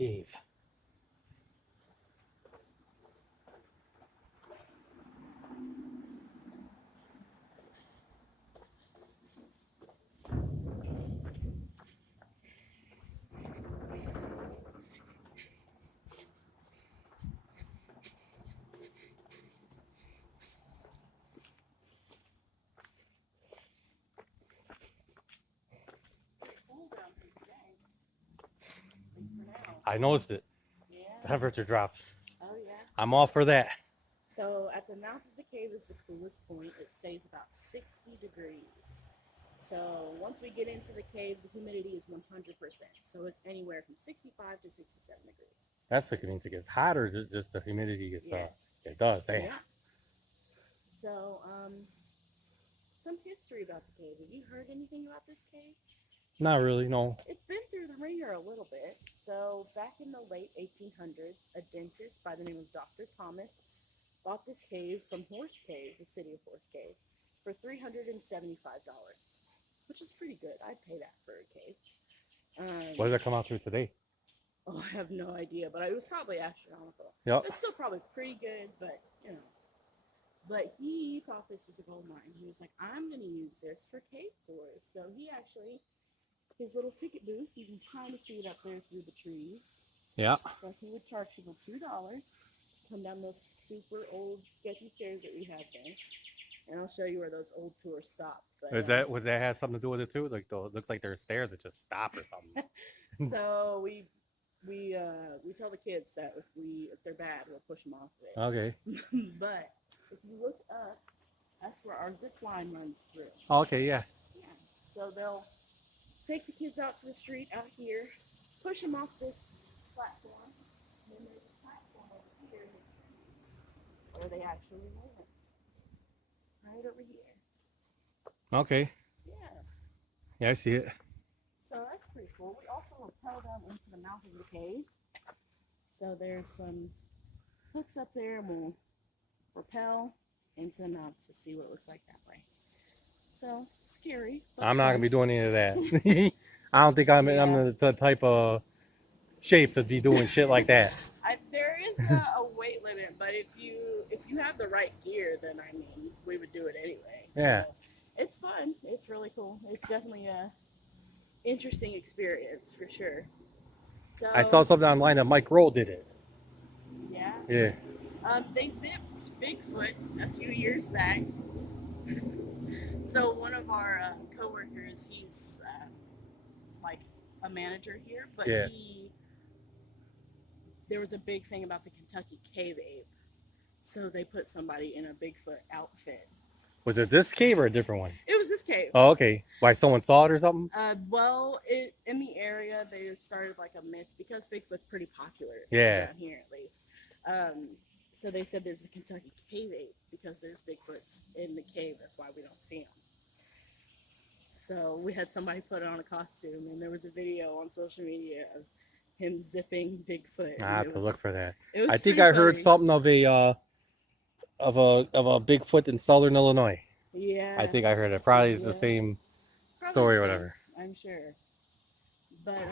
cave. I noticed it. Yeah. Temperature drops. Oh, yeah. I'm all for that. So at the mouth of the cave is the coolest point. It stays about 60 degrees. So once we get into the cave, the humidity is 100%. So it's anywhere from 65 to 67 degrees. That's what means it gets hot, or just the humidity gets Yes. it does. Damn. Yeah. So some history about the cave. Have you heard anything about this cave? Not really, no. It's been through the ringer a little bit. So back in the late 1800s, a dentist by the name of Dr. Thomas bought this cave from Horse Cave, the city of Horse Cave, for $375, which is pretty good. I'd pay that for a cave. What does that come out to today? Oh, I have no idea, but it was probably astronomical. Yep. It's still probably pretty good, but you know. But he thought this was a gold mine. He was like, I'm going to use this for cave tours. So he actually, his little ticket booth, you can kind of see it up there through the trees. Yeah. So he would charge people $2, come down those super old sketchy stairs that we have there. And I'll show you where those old tours stop. But, Would that have something to do with it too? Like, it looks like there's stairs that just stop or something. So we tell the kids that if they're bad, we'll push them off of it. Okay. But if you look up, that's where our zip line runs through. Okay, yeah. Yeah. So they'll take the kids out to the street out here, push them off this platform, and then there's a platform over here in the trees where they actually live. Right over here. Okay. Yeah. Yeah, I see it. So that's pretty cool. We also rappel down into the mouth of the cave. So there's some hooks up there, and we'll rappel into the mouth to see what it looks like that way. So scary. I'm not gonna be doing any of that. I don't think I'm the type of shape to be doing shit like that. There is a weight limit, but if you have the right gear, then I mean we would do it anyway. Yeah. So it's fun. It's really cool. It's definitely a interesting experience for sure. So I saw something online that Mike Roll did it. Yeah. Yeah. They zipped Bigfoot a few years back. So one of our coworkers, he's like a manager here, but Yeah. there was a big thing about the Kentucky cave ape. So they put somebody in a Bigfoot outfit. Was it this cave or a different one? It was this cave. Oh, okay. Why, someone saw it or something? Well, in the area, they started like a myth because Bigfoot's pretty popular. Yeah. Down here, at least. So they said there's a Kentucky cave ape because there's Bigfoots in the cave. That's why we don't see them. So we had somebody put on a costume, and there was a video on social media of him zipping Bigfoot. I have to look for that. It was I think pretty I heard funny. something of a Bigfoot in southern Illinois. Yeah. I think I heard it. Probably it's the same story or whatever. I'm sure. But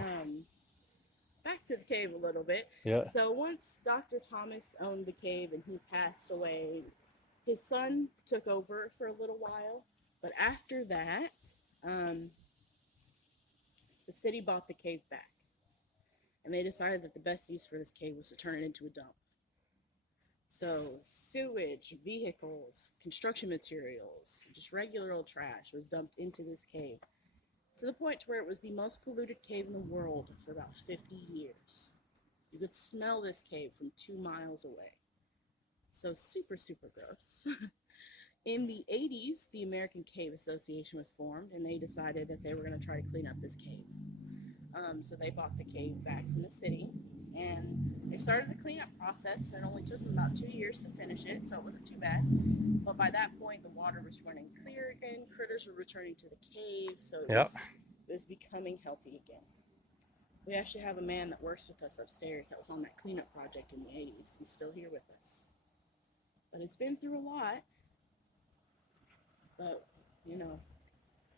back to the cave a little bit. Yeah. So once Dr. Thomas owned the cave and he passed away, his son took over for a little while. But after that, the city bought the cave back. And they decided that the best use for this cave was to turn it into a dump. So sewage, vehicles, construction materials, just regular old trash was dumped into this cave. To the point where it was the most polluted cave in the world for about 50 years. You could smell this cave from 2 miles away. So super, super gross. In the 80s, the American Cave Association was formed, and they decided that they were going to try to clean up this cave. So they bought the cave back from the city, and they started the cleanup process, and it only took them about 2 years to finish it, so it wasn't too bad. But by that point, the water was running clear again, critters were returning to the cave, so it was becoming healthy again. We actually have a man that works with us upstairs that was on that cleanup project in the 80s. He's still here with us. But it's been through a lot. But, you know,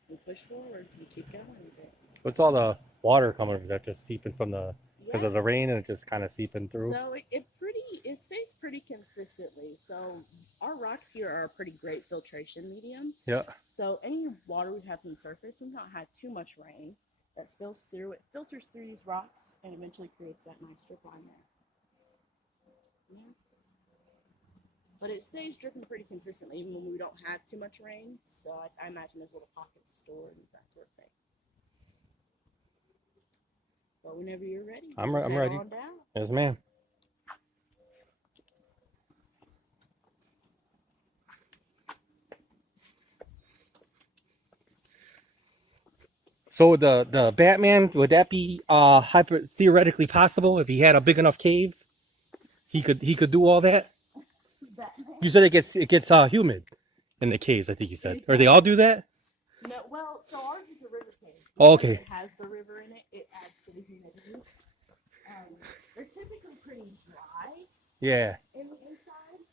we push forward. We keep going with it. What's all the water coming from? Is that just seeping from the because of the rain and it just kind of seeping through. So it stays pretty consistently. So our rocks here are a pretty great filtration medium. Yeah. So any water we have from the surface, we've not had too much rain that spills through. It filters through these rocks and eventually creates that nice drip line there. Yeah. But it stays dripping pretty consistently even when we don't have too much rain. So I imagine there's little pockets stored and that sort of thing. But whenever you're ready, I'm head ready. on down. Yes, ma'am. So the Batman, would that be theoretically possible if he had a big enough cave? He could do all that. Batman. You said it gets humid in the caves. I think you said, or they all do that. No, well, so ours is a river cave. Oh, Because okay. it has the river in it. It adds to the humidity. They're typically pretty dry Yeah. in the inside,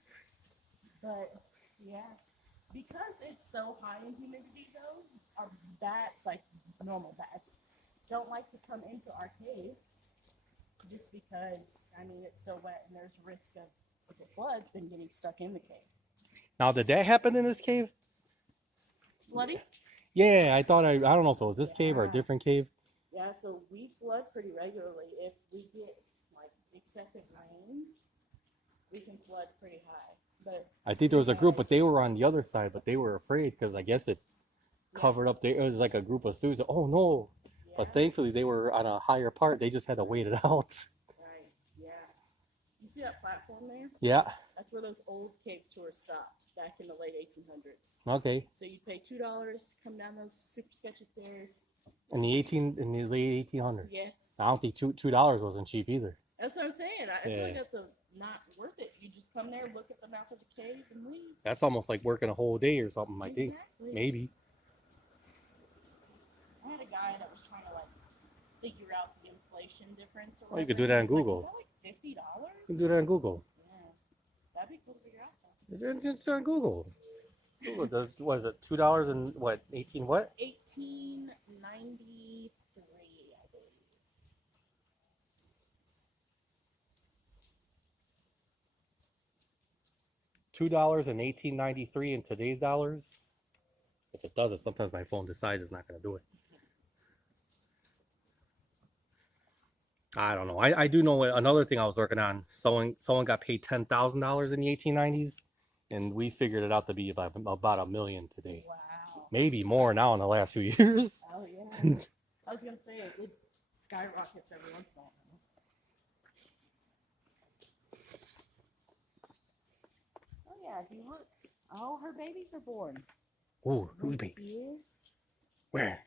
but yeah, because it's so high in humidity, though, our bats, like normal bats, don't like to come into our cave just because, I mean, it's so wet and there's risk of, if it floods, them getting stuck in the cave. Now, did that happen in this cave? Flooding? Yeah, I don't know if it was this cave or a Yeah. different cave. Yeah, so we flood pretty regularly. If we get like excessive rain, we can flood pretty high. But I think there was a group, but they were on the other side, but they were afraid because I guess it covered up there. It was like a group of students. Oh no! yeah, But thankfully they were on a higher part. They just had to wait it out. right, yeah. You see that platform there? Yeah. That's where those old cave tours stopped back in the late 1800s. Okay. So you'd pay $2, come down those super sketchy stairs. In the late 1800s. Yes. I don't think $2 wasn't cheap either. That's what I'm saying. I feel like Yeah. that's not worth it. You just come there, look at the mouth of the cave, and leave. That's almost like working a whole day or something. I think Exactly. maybe. I had a guy that was trying to like figure out the inflation difference. Or Oh, you could whatever, do that and on he's Google. Like, is that like $50? You can do that on Google. Yeah, that'd be cool to figure out. It's on Google. What is it? $2 and what? 18 what? 1893, I believe. $2 and 1893 in today's dollars. If it doesn't, sometimes my phone decides it's not going to do it. I don't know. I do know another thing I was working on. Someone got paid $10,000 in the 1890s, and we figured it out to be about $1 million today. Wow. Maybe more now in the last few years. Oh yeah. I was gonna say it skyrockets every once in a while. Oh yeah, if you look, oh, her babies are born. Ooh, who's Right babies? here. Where?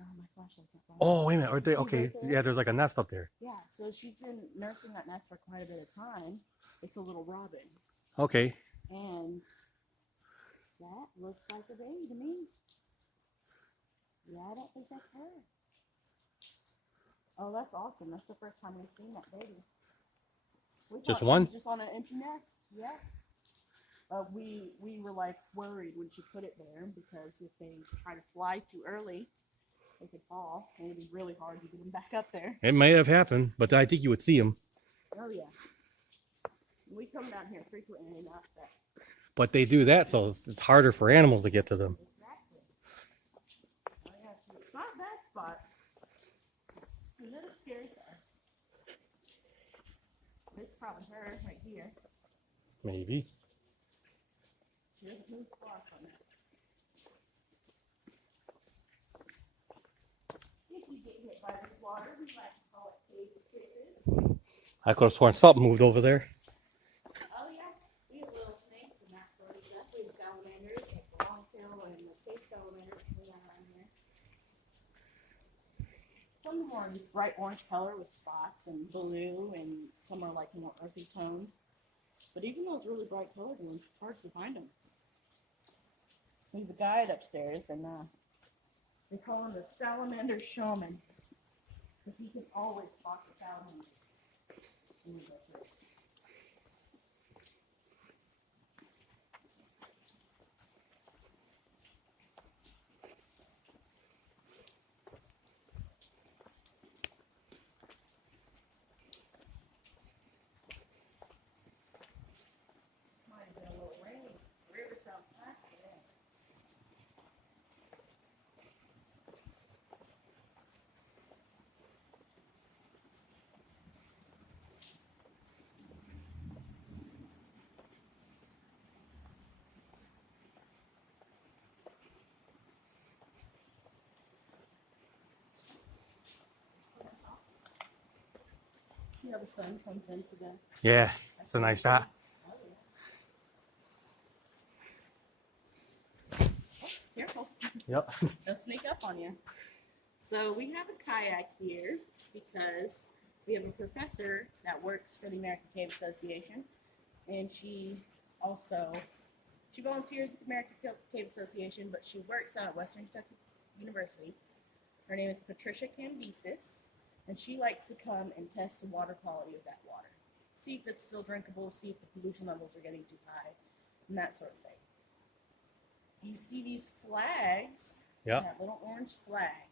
Oh, my flashlight can't find it. Oh, wait a minute. Are they See okay? right there? Yeah, there's like a nest up there. Yeah, so she's been nursing that nest for quite a bit of time. It's a little robin, Okay. and that looks like a baby to me. Yeah, I don't think that's her. Oh, that's awesome. That's the first time we've seen that baby. We Just thought she one? was just on an empty nest. Yeah. We were like worried when she put it there because if they try to fly too early, they could fall, and it'd be really hard to get them back up there. It may have happened, but I think you would see them. Oh yeah. We come down here frequently enough that. But they do that, so it's harder for animals to get to them. Exactly. Oh yeah, so it's not a bad spot. It's a little scary to us. This is probably her right here. Maybe. She doesn't move far from it. If you get hit by this water, we like to call it cave kisses. I could have sworn something moved over there. Oh yeah, we have little snakes and that sort of stuff. We have salamanders, like the longtail and the cave salamanders hang out around here. Some of them are this bright orange color with spots and blue, and some are like more earthy toned. But even those really bright colored ones, it's hard to find them. We have a guide upstairs, and they call him the salamander shaman because he can always spot the salamanders. See how the sun comes into the. Yeah, it's a nice shot. Oh, yeah. Careful. Yep. They'll sneak up on you. So we have a kayak here because we have a professor that works for the American Cave Association, and she volunteers at the American Cave Association, but she works out at Western Kentucky University. Her name is Patricia Cambyses, and she likes to come and test the water quality of that water, see if it's still drinkable, see if the pollution levels are getting too high, and that sort of thing. You see these flags, Yep. that little orange flag.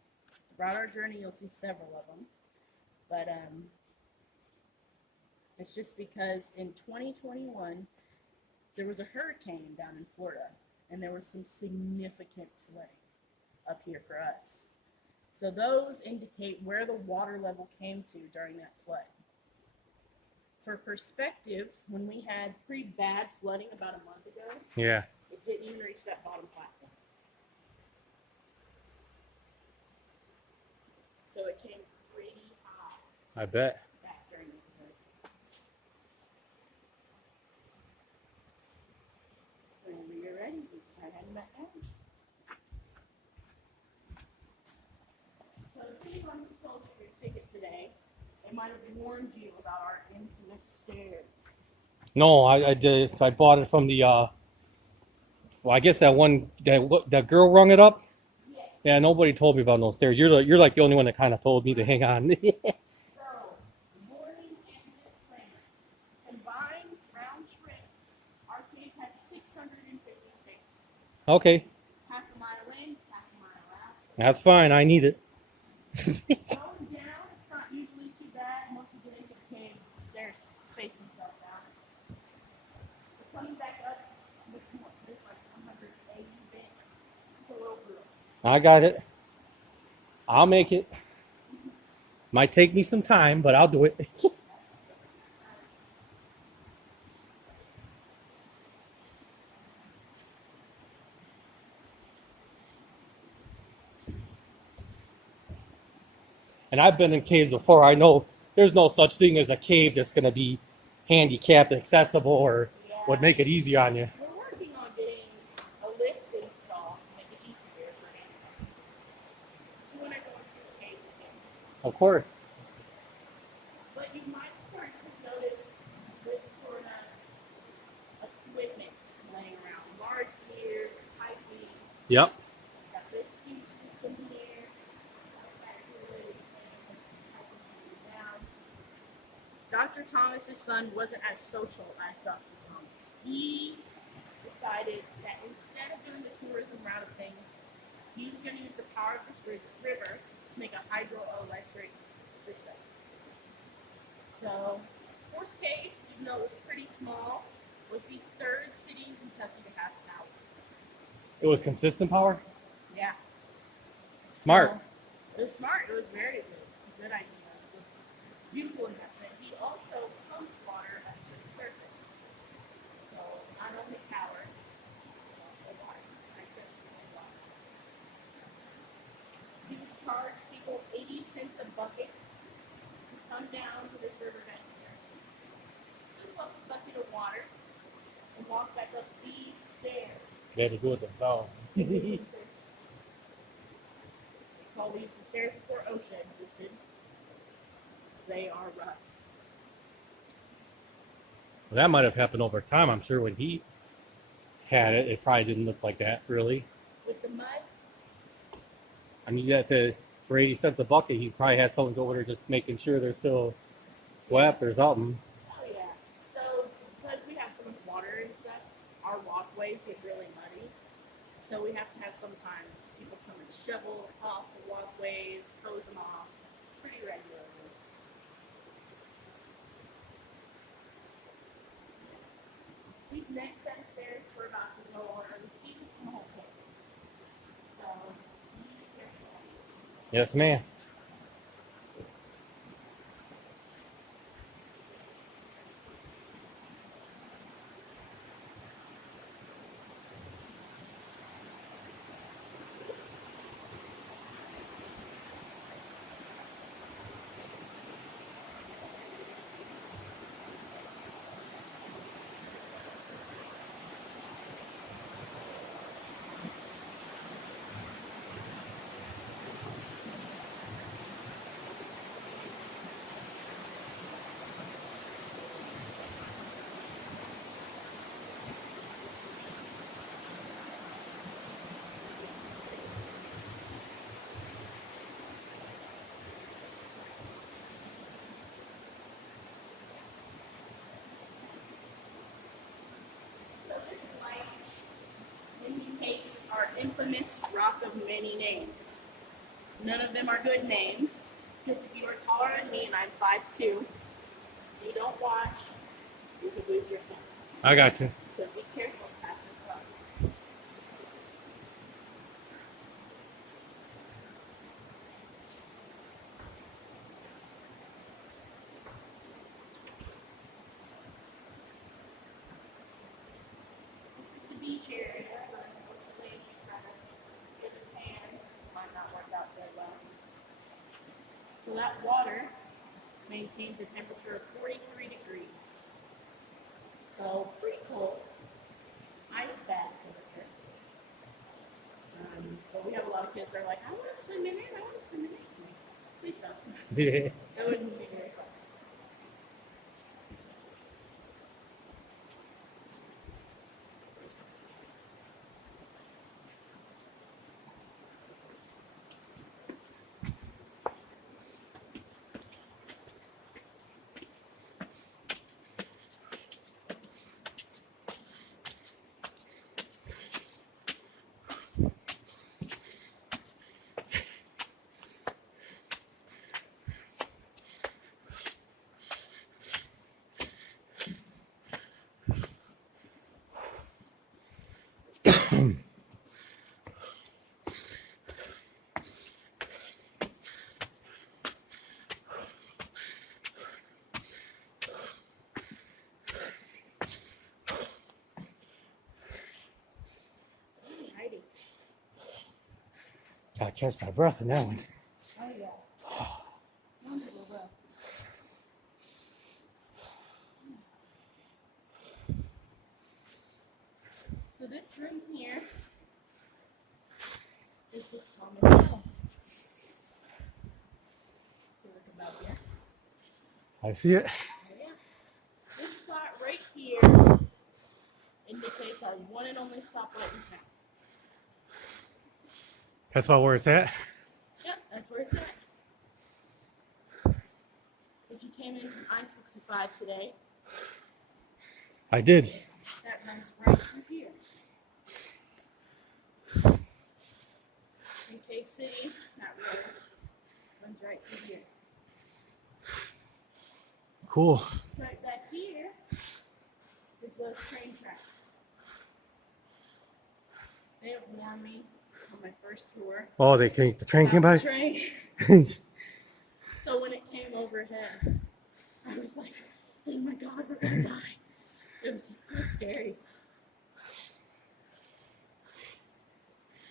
Throughout our journey, you'll see several of them, but it's just because in 2021 there was a hurricane down in Florida, and there was some significant flooding up here for us. So those indicate where the water level came to during that flood. For perspective, when we had pretty bad flooding about a month ago, Yeah, it didn't even reach that bottom platform. So it came pretty high I bet. back during the flood. Whenever you're ready, you can start heading back down. So the people who sold you your ticket today, they might have warned you about our infamous stairs. No, I did. So I bought it from the. Well, I guess that girl rung it up. Yes. Yeah, nobody told me about those stairs. You're like the only one that kind of told me to hang on. So, warning and disclaimer. Combined round trip, our cave has 650 stairs. Okay, Half a mile in, half a mile out. that's fine. I need it. Going down, it's not usually too bad. Once you get into the cave, stairs space themselves out. But coming back up, there's like 180 bit. It's a little brutal. I got it. I'll make it. Might take me some time, but I'll do it. And I've been in caves before. I know there's no such thing as a cave that's going to be handicapped accessible or would make it easy on you. We're working on getting a lift installed to make it easier for him. You want to go into the cave with him. Of course. But you might start to notice this sort of equipment laying around. Large gears, piping, Yep. got this huge system here. Back here, piping down. Dr. Thomas's son wasn't as social as Dr. Thomas. He decided that instead of doing the tourism route of things, he was going to use the power of this river to make a hydroelectric system. So, Horse Cave, even though it was pretty small, was the third city in Kentucky to have power. It was consistent power. Yeah. Smart. So, it was smart. It was very good. Good idea. It was a beautiful investment. He also pumped water up to the surface. So, not only power, but also water. Access to clean water. He would charge people 80 cents a bucket to come down to this riverbank here, scoop up a bucket of water, and walk back up these stairs. They had to do it themselves. They call these the stairs before OSHA existed. They are rough. Well, that might have happened over time. I'm sure when he had it, it probably didn't look like that, really. With the mud, I mean, you had to, for 80 cents a bucket, he probably has someone go over there just making sure they're still swept or something. oh yeah. So, because we have so much water and stuff, our walkways get really muddy. So we have to have sometimes people come and shovel off the walkways, hose them off pretty regularly. These next set of stairs we're about to go on are the steepest small cave. So, be careful. Yes, ma'am. infamous rock of many names. None of them are good names, because if you are taller than me and I'm 5'2", you don't watch, you could lose your hand. I got you. So be careful at the front. This is the beach area, but unfortunately, if you try to get your hand, it might not work out very well. So that water maintains a temperature of 43 degrees. So pretty cold. Ice bath temperature. But we have a lot of kids that are like, I want to swim in it, I want to swim in it. Please don't. Yeah. That wouldn't be very fun. Alrighty. Gotta catch my breath in that one. Oh yeah. Wonderful, bro. So this room here is the Thomas Hall. Look about here. I see it. Yeah. This spot right here indicates our one and only stoplight in town. That's about where it's at. Yep, that's where it's at. If you came in from I-65 today, I did. that runs right through here. In Cave City, that road runs right through here. Cool. Right back here is those train tracks. They have warned me on my first tour. Oh, the train came by? about the train. So when it came overhead, I was like, oh my God, we're gonna die. It was scary.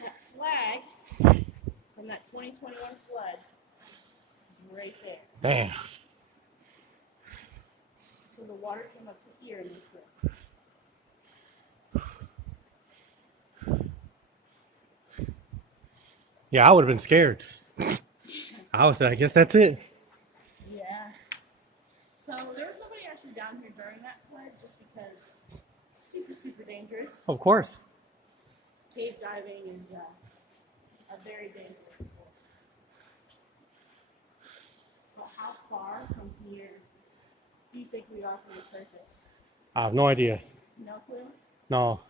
That flag from that 2021 flood is right there. Damn. So the water came up to here in this room. Yeah, I would have been scared. I guess that's it. Yeah. So there was nobody actually down here during that flood just because it's super, super dangerous. Of course. Cave diving is a very dangerous sport. But how far from here do you think we are from the surface? I have no idea. No clue? No.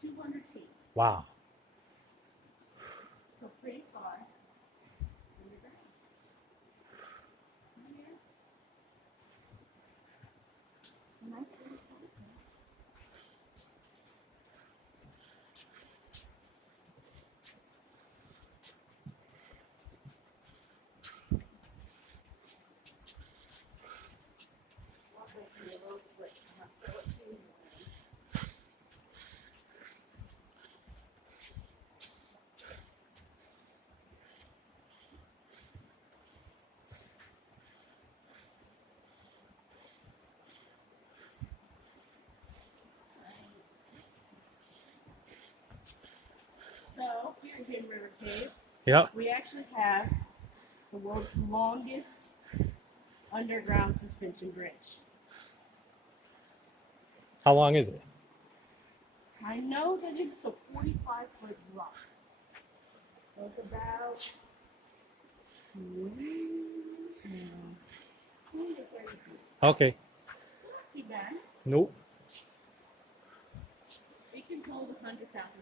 200 feet. Wow. So pretty far underground. Yeah. Nice little spot. So here in Hidden River Cave, Yep. we actually have the world's longest underground suspension bridge. How long is it? I know that it's a 45-foot rock. So it's about 20 to 30 feet. Okay. Not too bad. Nope. It can hold 100,000 pounds.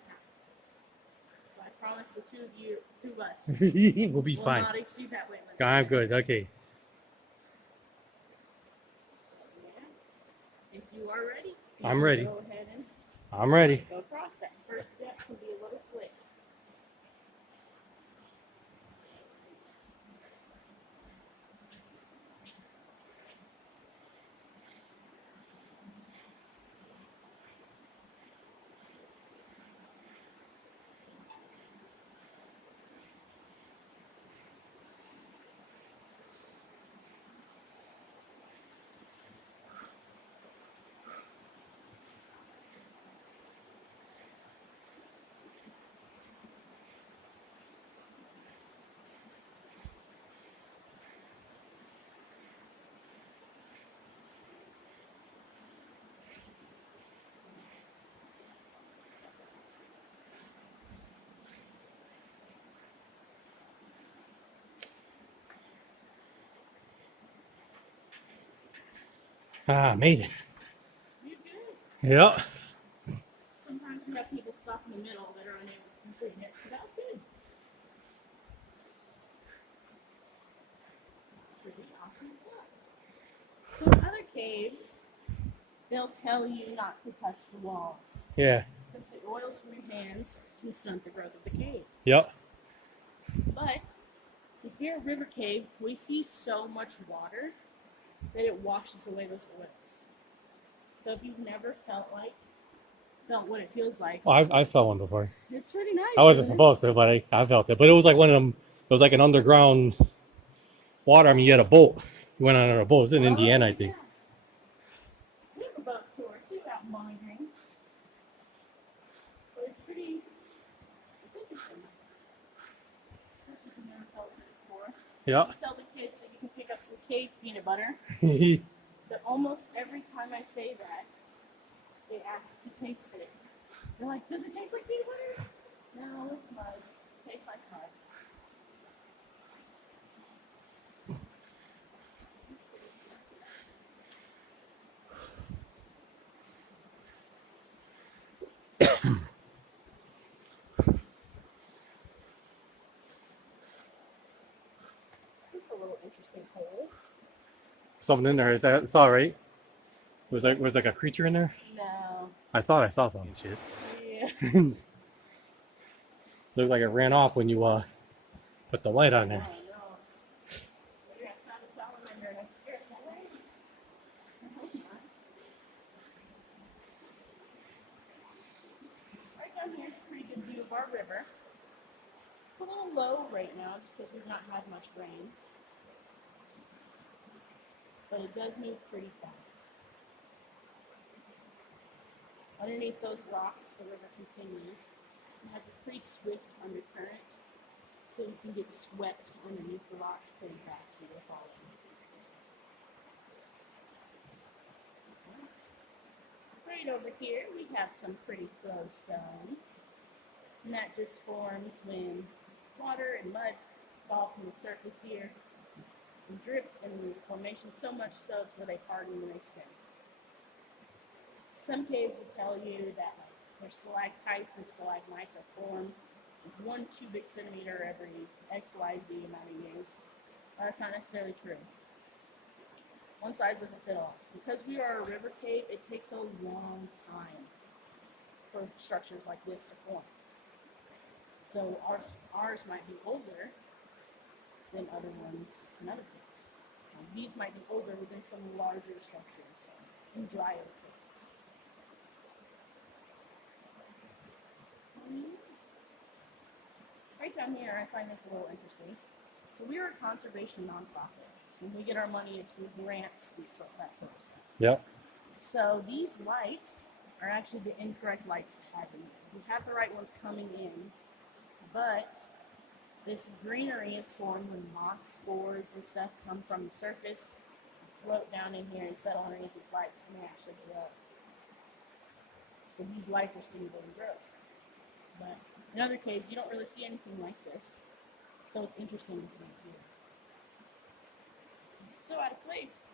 promise the two of us We'll be will fine. not exceed that weight limit. I'm good. Okay. If you are ready, I'm ready. Go ahead and I'm ready. go across. That first step can be a little slick. Ah, made it. You good. Yeah. Sometimes we have people stop in the middle that are unable to complete it. So that was good. Pretty awesome stuff. So in other caves, they'll tell you not to touch the walls. Yeah. Because the oils from your hands can stunt the growth of the cave. Yep. But since we're a river cave, we see so much water that it washes away those oils. So if you've never felt what it feels like, Well, I felt one before. it's really nice. I wasn't isn't it? supposed to, but I felt it. But it was like one of them. It was like an underground water. I mean, you had a boat. You went on a boat. It was in Indiana, I think. Yeah. We have a boat tour too out monitoring. But it's interesting. I've never felt it before. Yeah. I tell the kids that you can pick up some cave peanut butter. But almost every time I say that, they ask to taste it. They're like, does it taste like peanut butter? No, it's mud. It tastes like mud. It's a little interesting hole. Something in there. Is that? It's all right. Was like a creature in there? No. I thought I saw something. Shit. Yeah. Looked like it ran off when you put the light on I there. know. Maybe I found a salamander and I scared it away. I hope not. Right down here is a pretty good view of our river. It's a little low right now just because we've not had much rain. But it does move pretty fast. Underneath those rocks, the river continues. It has this pretty swift undercurrent, so you can get swept underneath the rocks pretty fast when you're falling. Right over here, we have some pretty flowstone. And that just forms when water and mud fall from the surface here and drip in these formations, so much so to where they harden when they stem. Some caves will tell you that their stalactites and stalagmites are formed with 1 cubic centimeter every XYZ amount of years. That's not necessarily true. One size doesn't fit all. Because we are a river cave, it takes a long time for structures like this to form. So ours might be older than other ones in other caves. These might be older than some larger structures in drier caves. Right down here, I find this a little interesting. So we are a conservation nonprofit. When we get our money, it's through grants and that sort of stuff. Yep. So these lights are actually the incorrect lights to have in there. We have the right ones coming in, but this greenery is formed when moss spores and stuff come from the surface, float down in here and settle underneath these lights, and they actually grow. So these lights are stimulating growth. But in other cases, you don't really see anything like this. So it's interesting to see here. It's so out of place.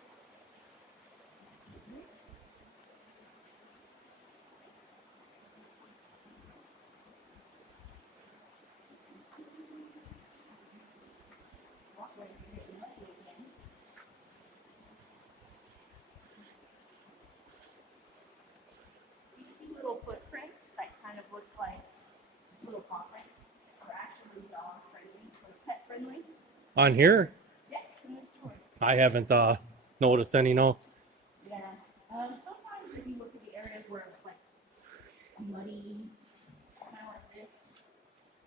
On here, Yes, in the store. I haven't noticed any. No. Yeah. Sometimes if you look at the areas where it's like muddy, kind of like this,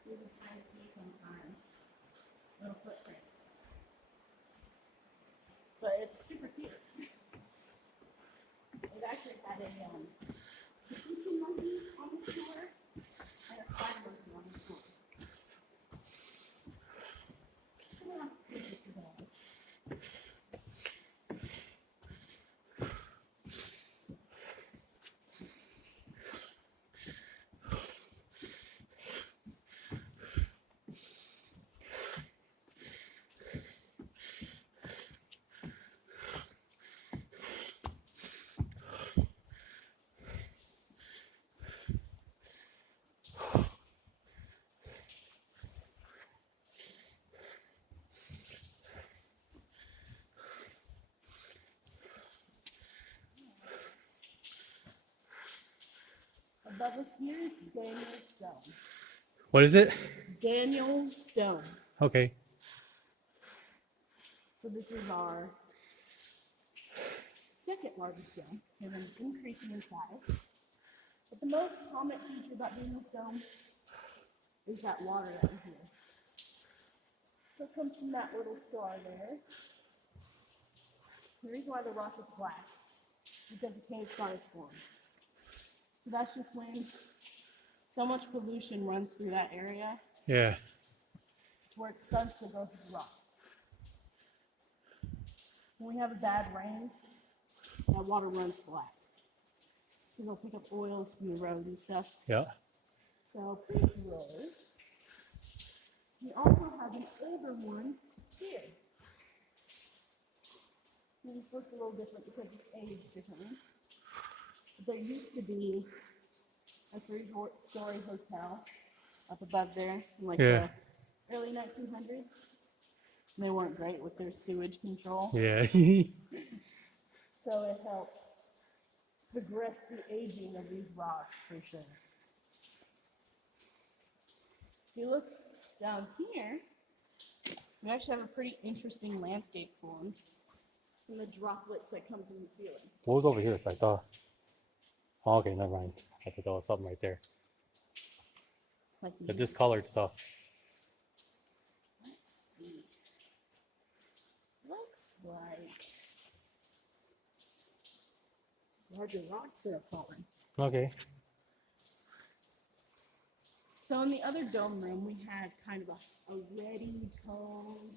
you can kind of see sometimes little footprints. But it's super cute. It actually had a capuchin monkey on the store and a spider monkey on the store. Come on, Mr. Dog. Above us here is Daniel's Stone. What is it? Daniel's Stone. Okay. So this is our second largest stone. They've been increasing in size. But the most common feature about Daniel's Stone is that water that we hear. So it comes from that little scar there. The reason why the rock is black is because the cave scar is formed. So that's just when so much pollution runs through that area Yeah. where it starts to go through the rock. When we have a bad rain, that water runs black. So they'll pick up oils from the road and stuff. Yeah. So pretty gross. We also have an older one here. And this looks a little different because it's aged differently. But there used to be a 3-story hotel up above there in like Yeah. the early 1900s. And they weren't great with their sewage control. Yeah. So it helped progress the aging of these rocks for sure. If you look down here, we actually have a pretty interesting landscape formed from the droplets that come from the ceiling. What was over here? So I thought. Oh, okay, never mind. I thought there was something right there. Like The these. discolored stuff. Let's see. Looks like larger rocks that have fallen. Okay. So in the other dome room, we had kind of a reddy toned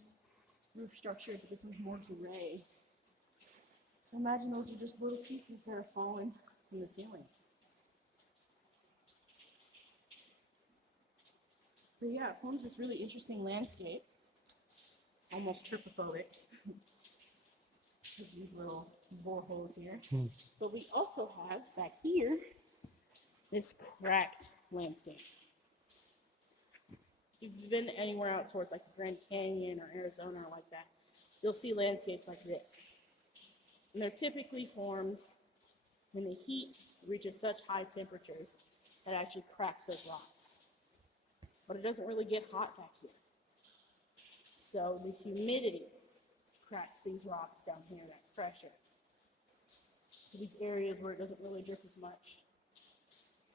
roof structure, but this one's more gray. So imagine those are just little pieces that are falling from the ceiling. But yeah, it forms this really interesting landscape, almost trypophobic. These little boreholes here. But we also have back here this cracked landscape. If you've been anywhere out towards like the Grand Canyon or Arizona or like that, you'll see landscapes like this. And they're typically formed when the heat reaches such high temperatures that it actually cracks those rocks. But it doesn't really get hot back here. So the humidity cracks these rocks down here, that pressure. So these areas where it doesn't really drip as much,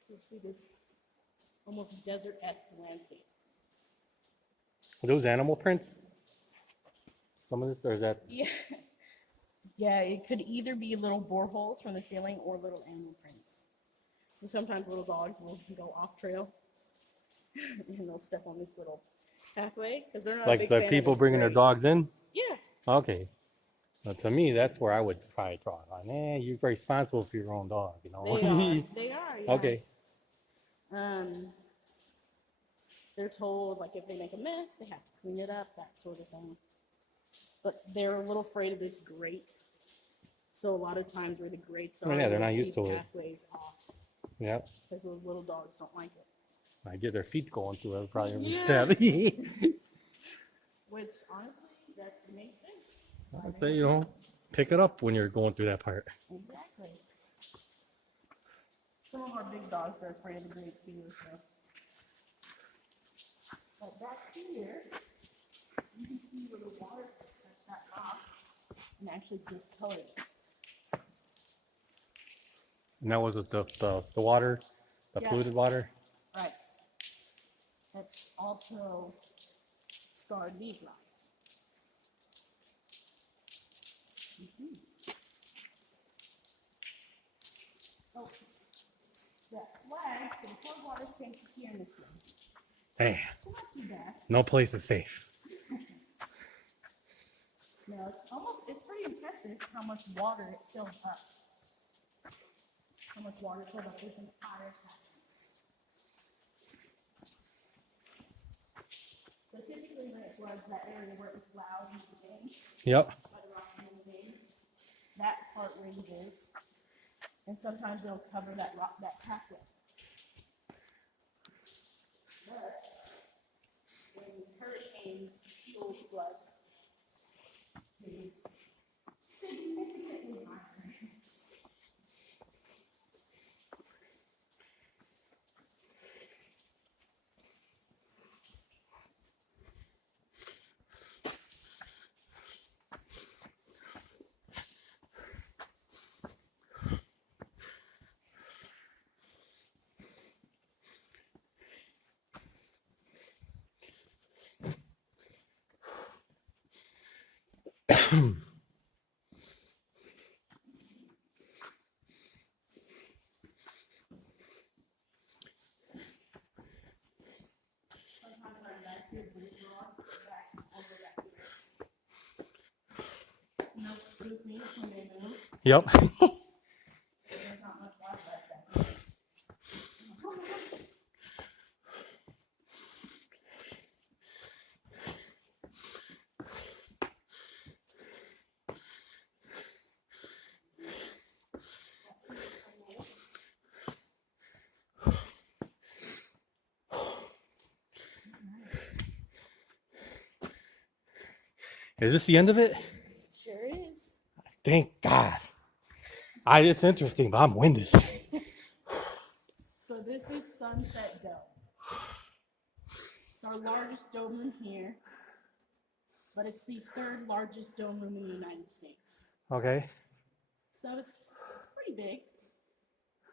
you'll see this almost desert-esque landscape. Are those animal prints? Some of this, or is that? Yeah. Yeah, it could either be little boreholes from the ceiling or little animal prints. So sometimes little dogs will go off trail and they'll step on this little pathway because they're not a Like big the fan people of this bringing their grade. dogs in? Yeah. Okay. Well, to me, that's where I would probably draw the line. You're responsible for your own dog, you know? They are. Yeah. Okay. They're told like if they make a mess, they have to clean it up, that sort of thing. But they're a little afraid of this grate. So a lot of times where the grates are, Oh, yeah, they're you'll not see used to it. pathways off Yep. because those little dogs don't like it. I get their feet going through it, probably every Yeah. step. Which honestly, that makes sense. I'd say, you know, pick it up when you're going through that part. Exactly. Some of our big dogs are afraid of the grate too. So. But back here, You can see where the water touched that rock and actually discolored it. And that was the water, the Yeah. polluted water. Right. That's also scarred these rocks. Oh, that flag for the floodwaters came to here in this one. Damn, So not too bad. no place is safe. No, it's pretty impressive how much water it filled up. How much water filled up this entire section. So typically when it floods, that area where it was loud in the beginning, Yep. by the rock in the beginning, that part raises. And sometimes they'll cover that rock, that pathway. But when hurricanes fuel flood, it is significantly higher. Sometimes I'm back here, but it's rocks back over that here. And they'll scoop me when they move. Yep. There's not much water left back there. Is this the end of it? Sure is. Thank God. It's interesting, but I'm winded. So this is Sunset Dome. It's our largest dome room here, but it's the third largest dome room in the United States. Okay. So it's pretty big.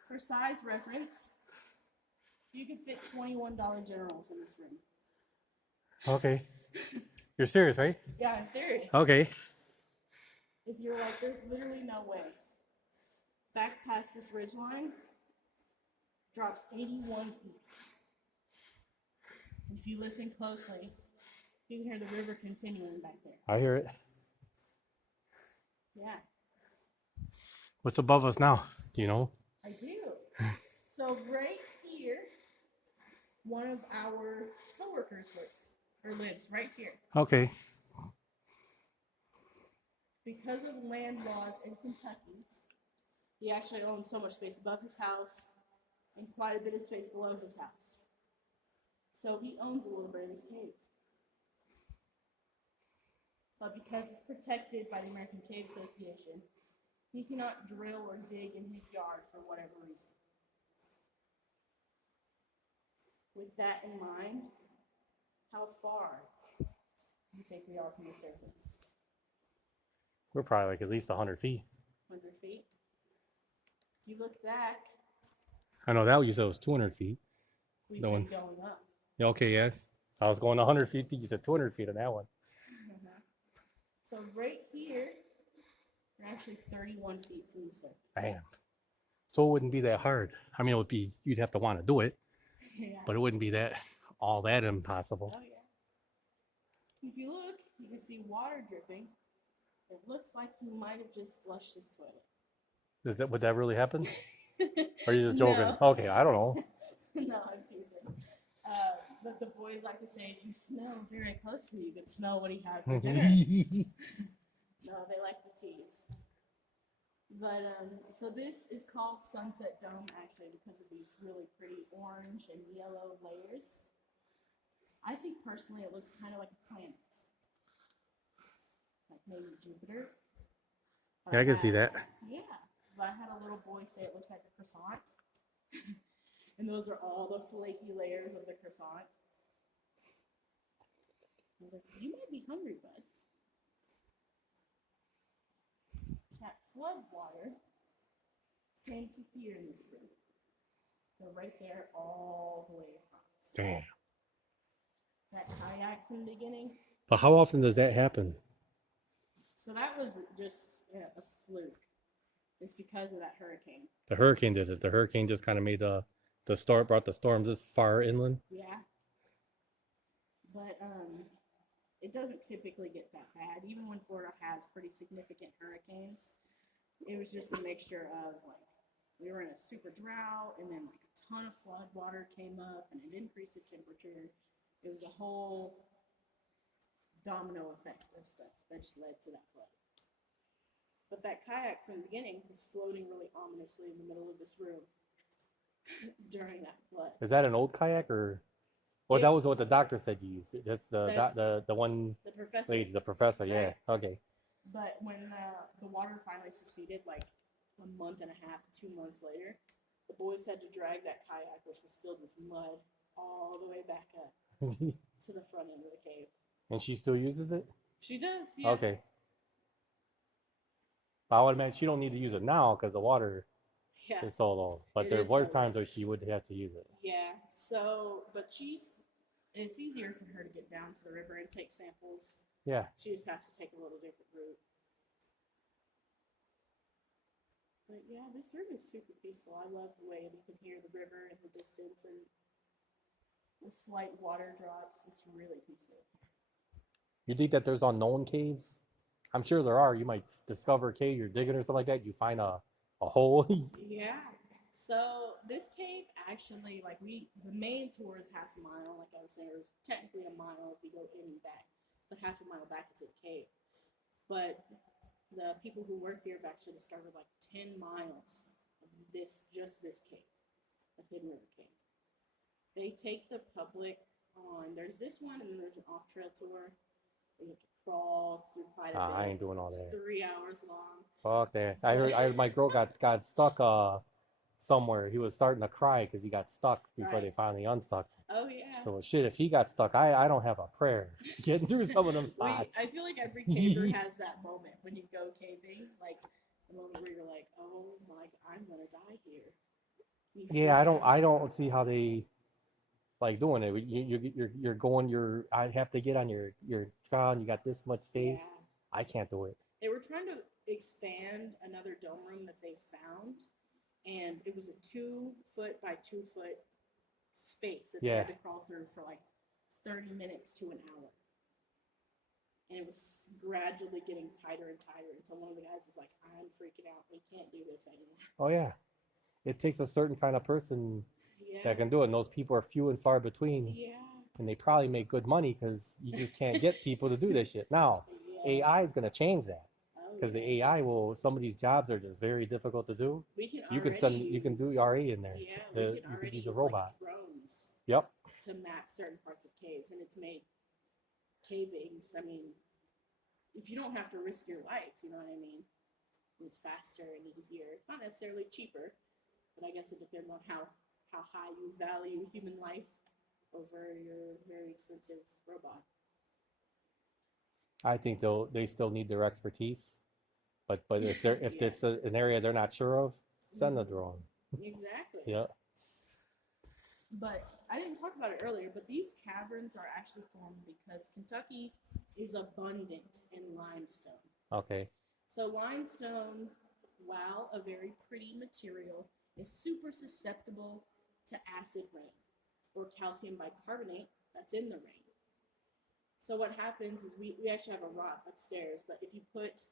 For size reference, you could fit $21 generals in this room. Okay. You're serious, right? Yeah, I'm serious. Okay. If you're like, there's literally no way. Back past this ridge line drops 81 feet. If you listen closely, you can hear the river continuing back there. I hear it. Yeah, What's above us now? Do you know? I do. So right here, one of our coworkers lives right here. Okay. Because of land laws in Kentucky, he actually owns so much space above his house and quite a bit of space below his house. So he owns a little bit of this cave. But because it's protected by the American Cave Association, he cannot drill or dig in his yard for whatever reason. With that in mind, how far do you think we are from the surface? We're probably like at least 100 feet. 100 feet? If you look back, I know that you said it was 200 feet. we've No been one. going up. Yeah, okay, yes. I was going 100 feet. You said 200 feet on that one. So right here, we're actually 31 feet from the surface. Damn. So it wouldn't be that hard. I mean, it would be, you'd have to want to do it, Yeah. but it wouldn't be all that impossible. Oh yeah. If you look, you can see water dripping. It looks like he might have just flushed his toilet. Would that really happen? Or are you just joking? No. Okay, I don't know. No, I'm teasing. But the boys like to say, if you smell very closely, you can smell what he had for dinner. No, they like to tease. But so this is called Sunset Dome actually because of these really pretty orange and yellow layers. I think personally it looks kind of like a planet, like maybe Jupiter. But Yeah, I can see that. Yeah, but I had a little boy say it looks like a croissant, and those are all the flaky layers of the croissant. I was like, you might be hungry, bud. That flood water came to here in this room. So right there, all the way across. Damn. That kayak from the beginning. But how often does that happen? So that was just a fluke. It's because of that hurricane. The hurricane did it. The hurricane just kind of made the storm, brought the storms this far inland. Yeah. But it doesn't typically get that bad. Even when Florida has pretty significant hurricanes, it was just a mixture of like we were in a super drought, and then like a ton of flood water came up, and it increased the temperature. It was a whole domino effect of stuff that just led to that flood. But that kayak from the beginning was floating really ominously in the middle of this room during that flood. Is that an old kayak or? Well, that was what the doctor said you used. That's the one The professor. lady, the professor. Yeah. Right. Okay. But when the water finally subsided, like a month and a half, 2 months later, the boys had to drag that kayak, which was filled with mud, all the way back up to the front end of the cave. And she still uses it? She does, yeah. Okay. I would imagine she don't need to use it now because the water Yeah. is so low. But It there is were so times where she would have to use it. Yeah. So, but it's easier for her to get down to the river and take samples. Yeah. She just has to take a little different route. But yeah, this room is super peaceful. I love the way you can hear the river in the distance and the slight water drops. It's really peaceful. You think that there's unknown caves? I'm sure there are. You might discover a cave you're digging or something like that. You find a hole. Yeah. So this cave actually, like the main tour is half a mile. Like I was saying, it was technically a mile if you go in and back, but half a mile back is a cave. But the people who work here have actually discovered like 10 miles of this cave, the Hidden River Cave. They take the public on. There's this one, and then there's an off-trail tour. You have to crawl through quite a bit. I ain't doing all that. It's 3 hours long. Fuck that. I heard my girl got stuck somewhere. He was starting to cry because he got stuck before Right. they finally unstuck. Oh yeah. So shit, if he got stuck, I don't have a prayer getting through some of them spots. I feel like every caver has that moment when you go caving, like the moment where you're like, "Oh my, I'm gonna die here." You Yeah, freak out. I don't see how they like doing it. You're going. I have to get on your ground. You got this much space. Yeah. I can't do it. They were trying to expand another dome room that they found, and it was a 2 foot by 2 foot space that they had to crawl through for like 30 minutes to an hour. And it was gradually getting tighter and tighter until one of the guys was like, "I'm freaking out. We can't do this anymore." Oh yeah, it takes a certain kind of person Yeah. that can do it, and those people are few and far between. Yeah. And they probably make good money because you just can't get people to do this shit. Now, Yeah. AI is gonna change that Oh, because the yeah. AI will. Some of these jobs are just very difficult to do. We can You can do use- RA in there. Yeah, The- we can you could already use a use robot. like drones Yep. to map certain parts of caves, and it's made cavings. I mean, if you don't have to risk your life, you know what I mean? It's faster and easier. It's not necessarily cheaper, but I guess it depends on how high you value human life over your very expensive robot. I think they still need their expertise, but if Yeah. it's an area they're not sure of, send a drone. Exactly. Yeah. But I didn't talk about it earlier, but these caverns are actually formed because Kentucky is abundant in limestone. Okay. So limestone, while a very pretty material, is super susceptible to acid rain or calcium bicarbonate that's in the rain. So what happens is we actually have a rock upstairs, but if you put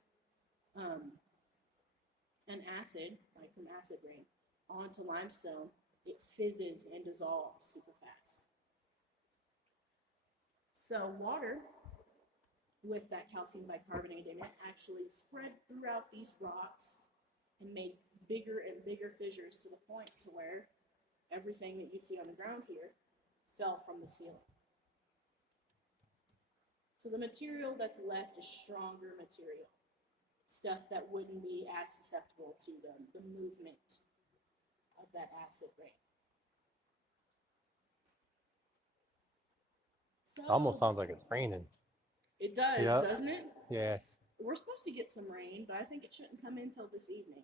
an acid, like from acid rain, onto limestone, it fizzes and dissolves super fast. So water with that calcium bicarbonate in it actually spread throughout these rocks and made bigger and bigger fissures to the point to where everything that you see on the ground here fell from the ceiling. So the material that's left is stronger material, stuff that wouldn't be as susceptible to the movement of that acid rain. So, Almost sounds like it's raining. It does, Yep. doesn't it? Yeah. We're supposed to get some rain, but I think it shouldn't come in till this evening.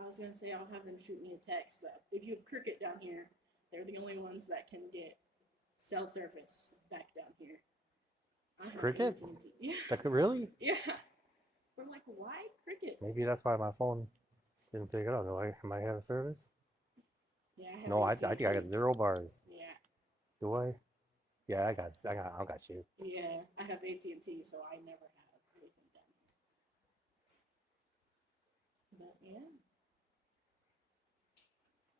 I was gonna say I'll have them shoot me a text, but if you have cricket down here, they're the only ones that can get cell service back down here. I It's have cricket? AT&T. Yeah, That could really? yeah. We're like, why cricket? Maybe that's why my phone didn't pick it up. Do I might have a service? Yeah, I have No, I AT&T. think I got 0 bars. Yeah, Do I? Yeah, I don't got shit. yeah. I have AT&T, so I never have anything down here. But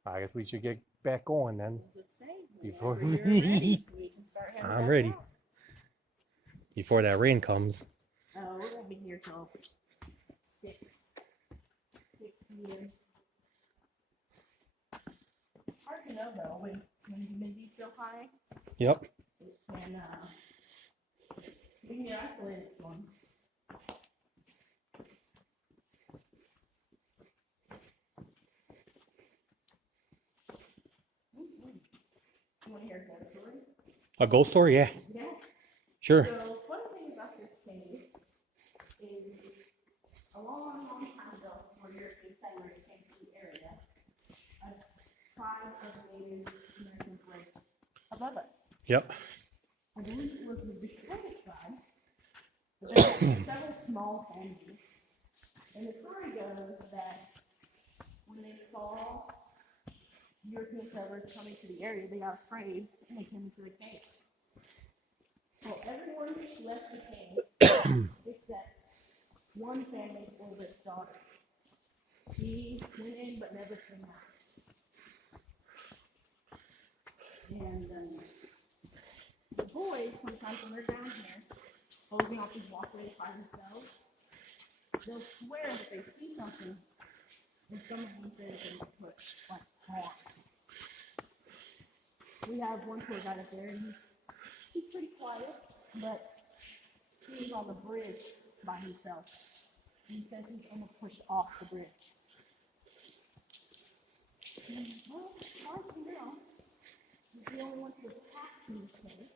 yeah, I guess we should get back going then. as it say, Before whenever you're ready, we can start heading I'm back ready. out. Before that rain comes. We're gonna be here till 6 p.m. Hard to know though when humidity's so high, Yep. and we can get isolated storms. You want to hear a ghost story? A ghost story? Yeah. Yeah. Sure. So one thing about this cave is a long, long time ago, where European settlers came to the area, a tribe of Native Americans lived above us. Yep. I believe it was the Victoria tribe, but they had several small families. And the story goes that when they saw European settlers coming to the area, they got afraid and they came into the cave. Well, everyone left the cave except one family's oldest daughter. She went in but never came out. And the boys, sometimes when they're down here, closing off these walkways by themselves, they'll swear that they see something, and some of them say that they put like hard. We have one poor guy up there, and he's pretty quiet, but he's on the bridge by himself. And he says he's almost pushed off the bridge. And, well, hard to know. He's the only one to attack these things.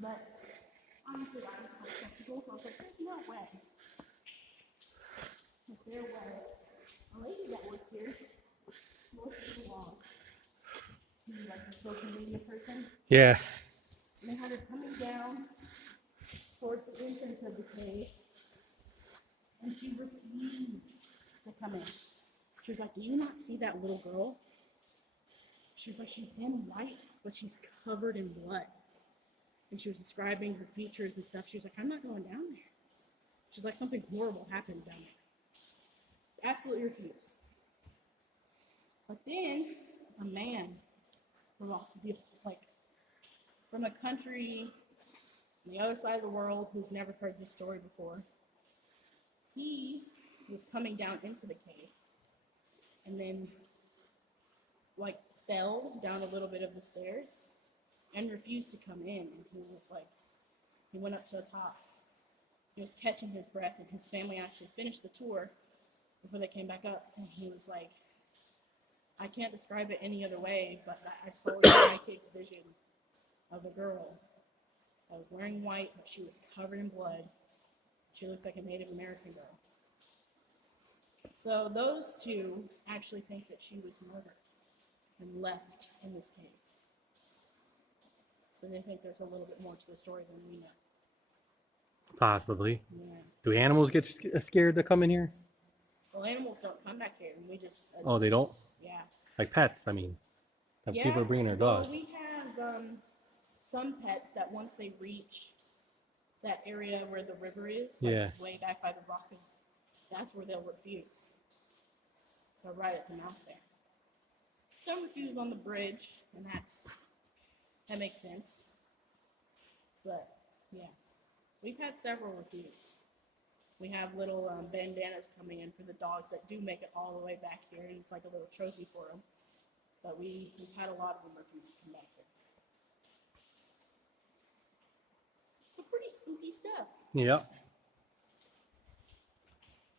But honestly, I was quite skeptical, so I was like, there's no way. If there was a lady that worked here, who worked too long. She's like a social media person. Yeah. And they had her coming down towards the entrance of the cave, and she refused to come in. She was like, do you not see that little girl? She was like, she's in white, but she's covered in blood. And she was describing her features and stuff. She was like, I'm not going down there. She's like, something horrible happened down there. Absolutely refused. But then a man from from a country on the other side of the world who's never heard this story before, he was coming down into the cave and then like fell down a little bit of the stairs and refused to come in. And he was like, he went up to the top. He was catching his breath, and his family actually finished the tour before they came back up. And he was like, I can't describe it any other way, but I saw a psychic vision of a girl that was wearing white, but she was covered in blood. She looked like a Native American girl. So those two actually think that she was murdered and left in this cave. So they think there's a little bit more to the story than we know. Possibly. Yeah. Do animals get scared to come in here? Well, animals don't come back here, and we just Oh, they don't? yeah. Like pets, I mean. Yeah, People are bringing their dogs. Well, we have some pets that once they reach that area where the river is, like Yeah. way back by the rock, that's where they'll refuse. So right at the mouth there. Some refuse on the bridge, and that makes sense. But yeah, we've had several refuse. We have little bandanas coming in for the dogs that do make it all the way back here, and it's like a little trophy for them. But we've had a lot of them refuse to come back here. So pretty spooky stuff. Yep.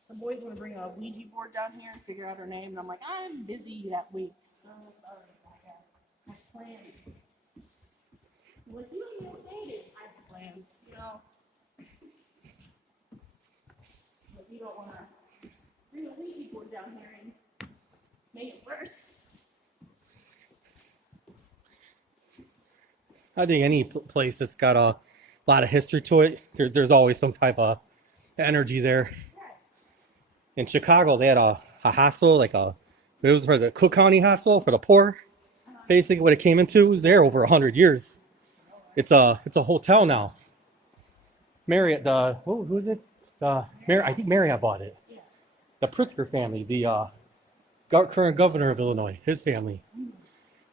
The boys want to bring a Ouija board down here and figure out her name, and I'm like, I'm busy that week, so sorry, I have plans. Well, if you don't know what day it is, I have plans, you know. But you don't want to bring a Ouija board down here and make it worse. I think any place that's got a lot of history to it, there's always some type of energy there. In Chicago, they had a hospital, it was for the Cook County Hospital for the poor. Basically, what it came into, it was there over 100 years. It's a hotel now. Marriott, who is it? I think Marriott bought it. Yeah. The Pritzker family, the current governor of Illinois, his family.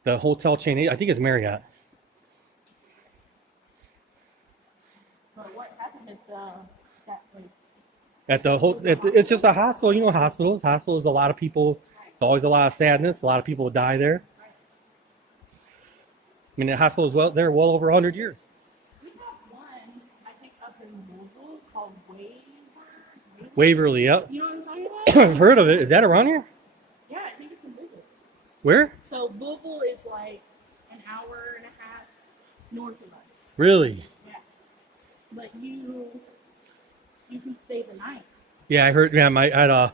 The hotel chain, I think it's Marriott. But what happened at that place? It's just a hospital. You know, hospitals, a lot of people. It's always a lot of sadness. A lot of people die there. I mean, the hospital is there well over 100 years. We have one, I think, up in Louisville called Waverly, yep. You know what I'm talking about? I've heard of it. Is that around here? Yeah, I think it's in Louisville. Where? So Louisville is like an hour and a half north of us. Really? Yeah. But you can stay the night. Yeah, I heard. Yeah, my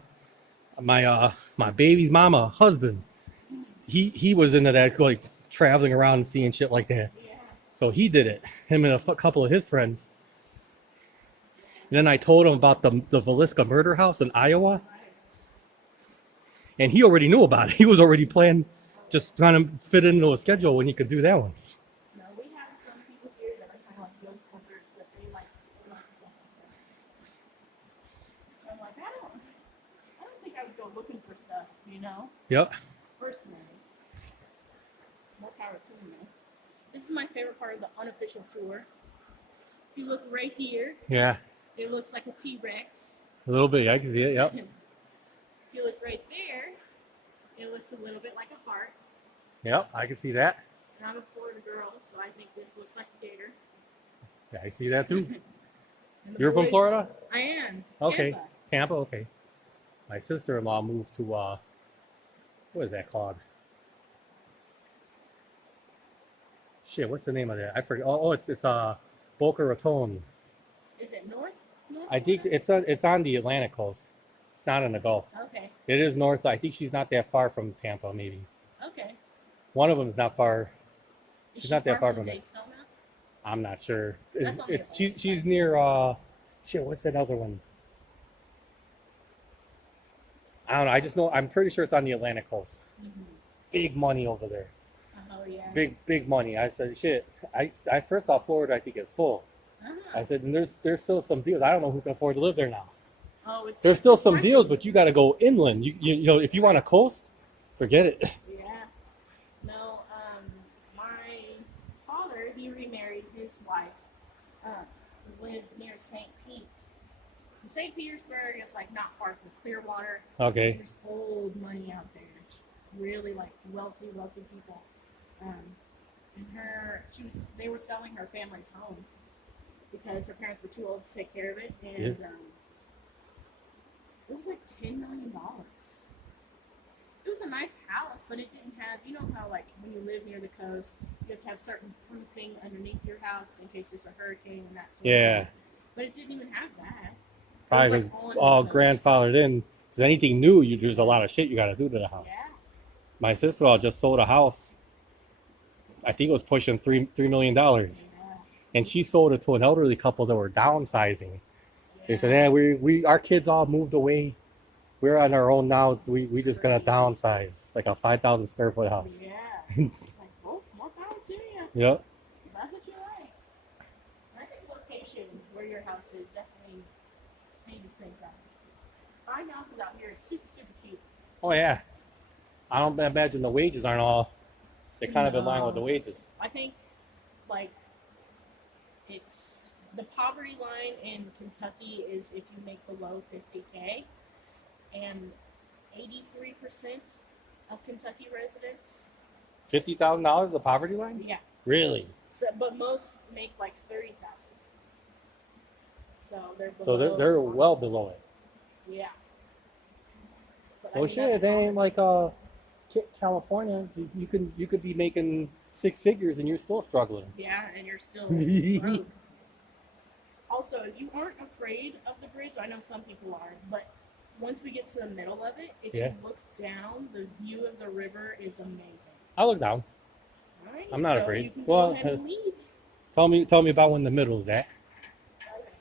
baby's mama husband. He was into that, like traveling around and seeing shit like that. Yeah. So he did it. Him and a couple of his friends. And then I told him about the Villisca murder house in Iowa. And he already knew about it. He was already planning, just trying to fit into a schedule when he could do that one. No, we have some people here that are kind of like ghost hunters that they like stuff like that. I'm like, I don't think I would go looking for stuff, you know? Yep. Personally. More power to me. This is my favorite part of the unofficial tour. If you look right here, Yeah. it looks like a T-Rex. A little bit. I can see it. Yep. If you look right there, it looks a little bit like a heart. Yep. I can see that. And I'm a Florida girl, so I think this looks like a gator. Yeah, I see that too. And the You're from boys- Florida? I am. Okay. Tampa. Tampa. Okay. My sister-in-law moved to what is that called? Shit, what's the name of that? I forget. Oh, it's Boca Raton. Is it north? I think it's on the Atlantic coast. It's not in the Gulf. Okay. It is north. I think she's not that far from Tampa. Maybe Okay. one of them is not far. Is She's she not that far from it. Daytona? I'm not sure. That's on the She's near shit. What's that other one? I don't know. I just know. I'm pretty sure it's on the Atlantic coast. Mm-hmm. Big money over there. Oh yeah. Big money. I said shit. I first thought Florida I think is full. Uh-huh. I said and there's still some deals. I don't know who can afford to live there now. Oh, it's There's still some pricey. deals, but you got to go inland. You know if you want to coast, forget it. Yeah. No, my father, he remarried his wife, lived near St. Pete. And St. Petersburg is like not far from Clearwater. Okay. There's old money out there. Really like wealthy people. And they were selling her family's home because her parents were too old to take care of it, and it was like $10 million. It was a nice house, but it didn't have, you know how like when you live near the coast, you have to have certain proofing underneath your house in case there's a hurricane and that sort of thing. But it didn't even have that. Probably It was was, like, all in the grandfathered in. Because anything new, there's a lot of shit you got to do to the house. Yeah. My sister-in-law just sold a house. I think it was pushing $3 million. Yeah. And she sold it to an elderly couple that were downsizing. They said, "Yeah, we our kids all moved away. We're on our own now. We just gonna downsize, like a 5,000 square foot house." Yeah. It's like, oh, more power to you. Yep. That's what you like. I think location where your house is definitely changes things out. Buying houses out here is super, super cheap. Oh yeah. I don't imagine the wages aren't all. They kind of in line with the wages. I think, like, it's the poverty line in Kentucky is if you make below 50K, and 83% of Kentucky residents. $50,000 the poverty line? Yeah. Really? So, but most make like 30,000. So they're So below. they're well below it. Yeah. But, Well, mean, shit, that's they ain't like California, you could be making six figures and you're still struggling. Yeah, and you're still broke. Also, if you aren't afraid of the bridge, I know some people are, but once we get to the middle of it, if you look down, the view of the river is amazing. I look down. All right, I'm not so afraid. You can Well, go ahead and leave. tell me about when the middle is at. Okay.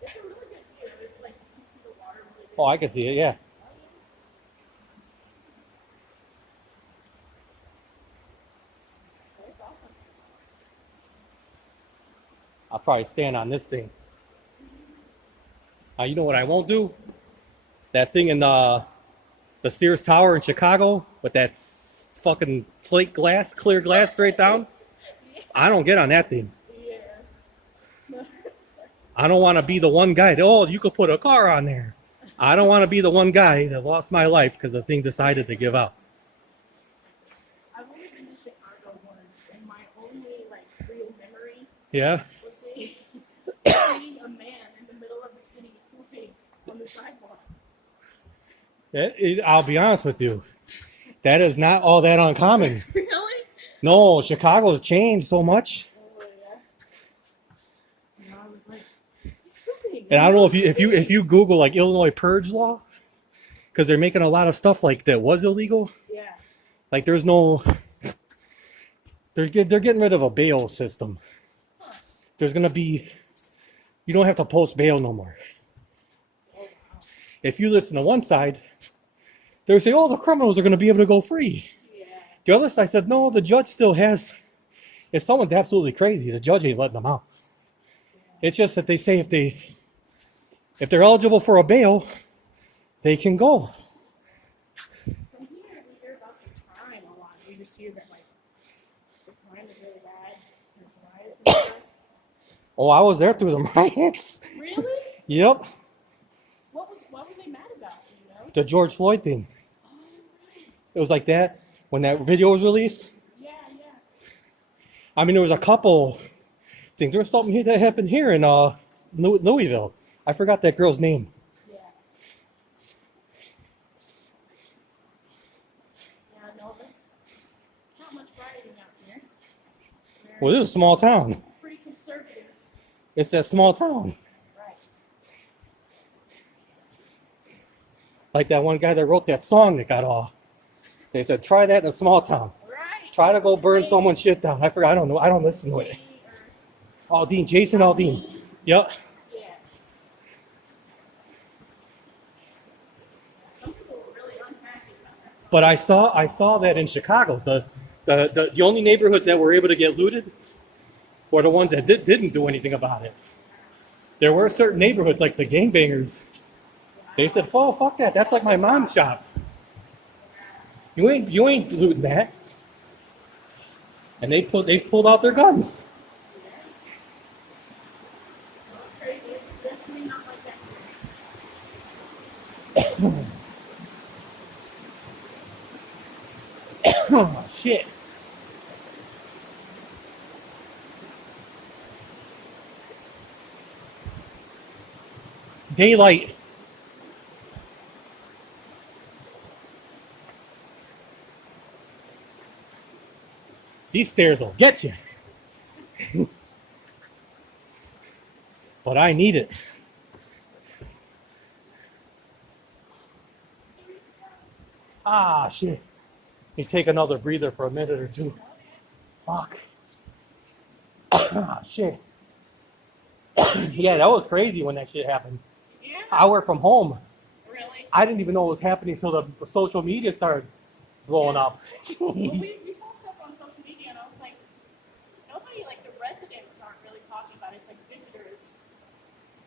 It's a really good view. It's like you can see the water really good. Oh, I can see it. Yeah. It's awesome. I'll probably stand on this thing. You know what I won't do? That thing in the Sears Tower in Chicago with that fucking plate glass, clear glass straight down. I don't get on that thing. Yeah. I don't want to be the one guy that, oh, you could put a car on there. I don't want to be the one guy that lost my life because the thing decided to give out. I've only been to Chicago once, and my only real memory Yeah. was seeing a man in the middle of the city pooping on the sidewalk. I'll be honest with you. That is not all that uncommon. Really? No, Chicago's changed so much. Oh yeah. And I was like, he's pooping. And I don't know if you Google like Illinois purge law, because they're making a lot of stuff like that was illegal. Yeah. Like there's no, they're getting rid of a bail system. Huh. There's gonna be, you don't have to post bail no more. Oh wow. If you listen to one side, they're saying, oh, the criminals are gonna be able to go free. Yeah. The other side said, no, the judge still has. If someone's absolutely crazy, the judge ain't letting them out. Yeah. It's just that they say if they're eligible for a bail, they can go. From here, we hear about the crime a lot. We just hear that the crime is really bad. There's riots and stuff. Oh, I was there through the riots. Really? Yep. What were they mad about? You know? The George Floyd thing. Oh, right. It was like that when that video was released. Yeah. I mean, there was a couple things. There was something here that happened here in Louisville. I forgot that girl's name. Yeah. Yeah, no, there's not much rioting out here. Well, this is a small town. Pretty conservative. It's that small town. Right. Like that one guy that wrote that song that got all. They said, try that in a small town. Right. Try to go burn someone's shit down. I forgot. I don't know. I don't listen to it. Aldean. Jason Aldean. Yep. Yeah. Some people were really unhappy about that song. But I saw that in Chicago. The only neighborhoods that were able to get looted were the ones that didn't do anything about it. There were certain neighborhoods like the gangbangers. They said, "Oh, fuck that. That's like my mom's shop. You ain't looting that." And they pulled out their guns. Crazy. It's definitely not like that here. Oh shit. Daylight. These stairs will get you. But I need it. Ah, shit. You take another breather for a minute or two. Fuck. Ah, shit. Yeah, that was crazy when that shit happened. Yeah. I work from home. Really? I didn't even know it was happening until the social media started blowing up. Well, we saw stuff on social media, and I was like, nobody, the residents aren't really talking about it. It's like visitors.